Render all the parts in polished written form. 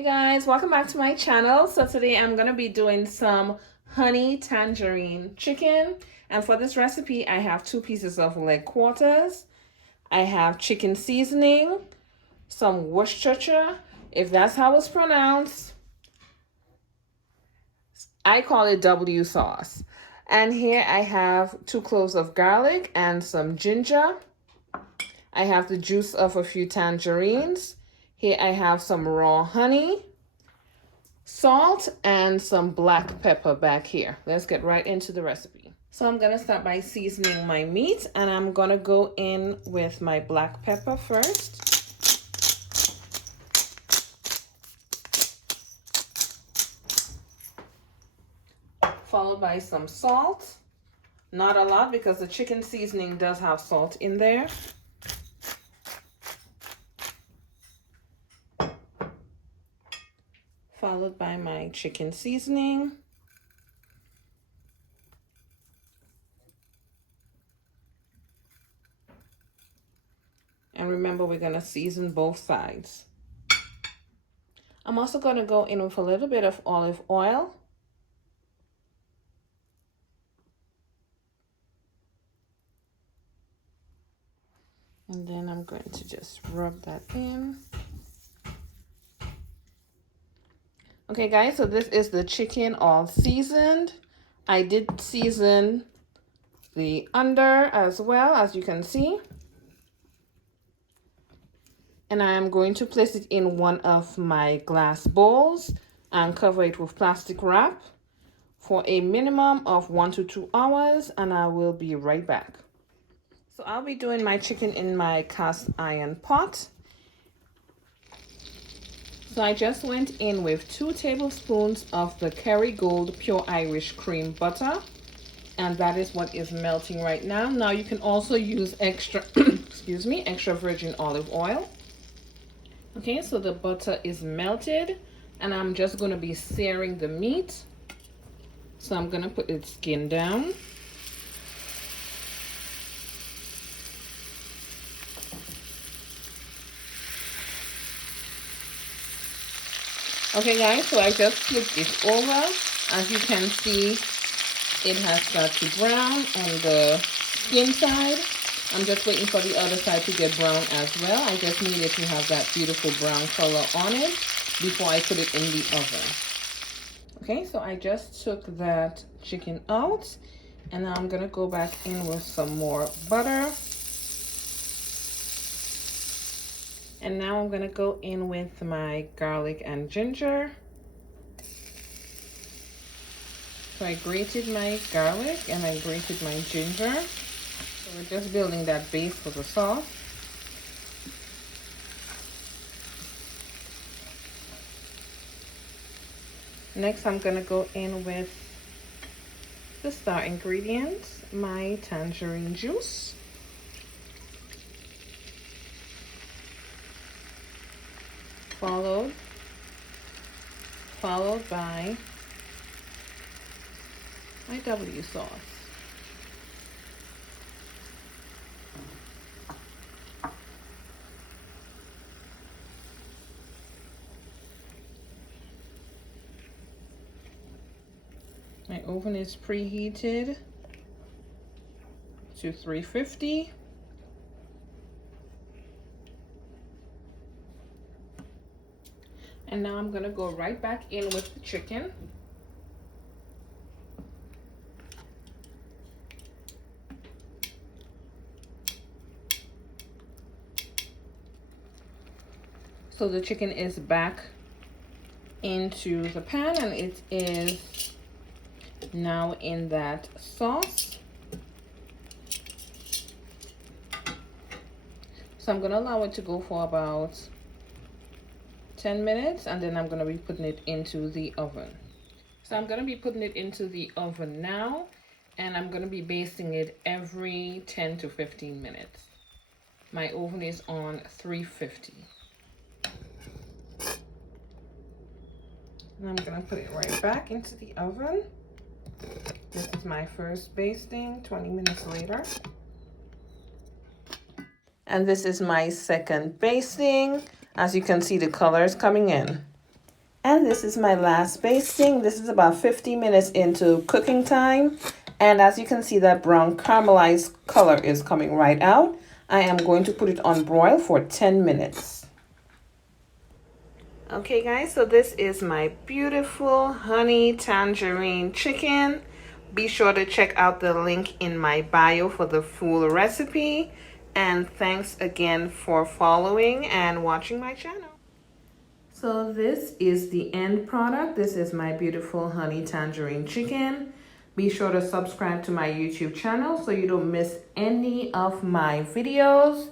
Hey guys, welcome back to my channel. So today I'm going to be doing some honey tangerine chicken. And for this recipe, I have 2 pieces of leg quarters. I have chicken seasoning, some Worcestershire, if that's how it's pronounced. I call it W sauce. And here I have 2 cloves of garlic and some ginger. I have the juice of a few tangerines. Here I have some raw honey, salt, and some black pepper back here. Let's get right into the recipe. So I'm gonna start by seasoning my meat, and I'm gonna go in with my black pepper first. Followed by some salt. Not a lot because the chicken seasoning does have salt in there. Followed by my chicken seasoning. And remember, we're going to season both sides. I'm also going to go in with a little bit of olive oil. And then I'm going to just rub that in. Okay guys, so this is the chicken all seasoned. I did season the under as well, as you can see. And I am going to place it in one of my glass bowls and cover it with plastic wrap for a minimum of 1 to 2 hours, and I will be right back. So I'll be doing my chicken in my cast iron pot. So I just went in with 2 tablespoons of the Kerrygold Pure Irish Cream Butter, and that is what is melting right now. Now you can also use extra, excuse me, extra virgin olive oil. Okay, so the butter is melted, and I'm just going to be searing the meat. So I'm going to put its skin down. Okay guys, so I just flipped it over. As you can see, it has started to brown on the skin side. I'm just waiting for the other side to get brown as well. I just needed to have that beautiful brown color on it before I put it in the oven. Okay, so I just took that chicken out, and now I'm gonna go back in with some more butter. And now I'm gonna go in with my garlic and ginger. So I grated my garlic and I grated my ginger. So we're just building that base for the sauce. Next, I'm gonna go in with the star ingredients, my tangerine juice. Followed by my W sauce. My oven is preheated to 350. And now I'm gonna go right back in with the chicken. So the chicken is back into the pan, and it is now in that sauce. So I'm gonna allow it to go for about 10 minutes, and then I'm going to be putting it into the oven. So I'm going to be putting it into the oven now, and I'm going to be basting it every 10 to 15 minutes. My oven is on 350. And I'm going to put it right back into the oven. This is my first basting, 20 minutes later. And this is my second basting. As you can see, the color is coming in. And this is my last basting. This is about 50 minutes into cooking time. And as you can see, that brown caramelized color is coming right out. I am going to put it on broil for 10 minutes. Okay guys, so this is my beautiful honey tangerine chicken. Be sure to check out the link in my bio for the full recipe. And thanks again for following and watching my channel. So this is the end product. This is my beautiful honey tangerine chicken. Be sure to subscribe to my YouTube channel so you don't miss any of my videos.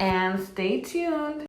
And stay tuned.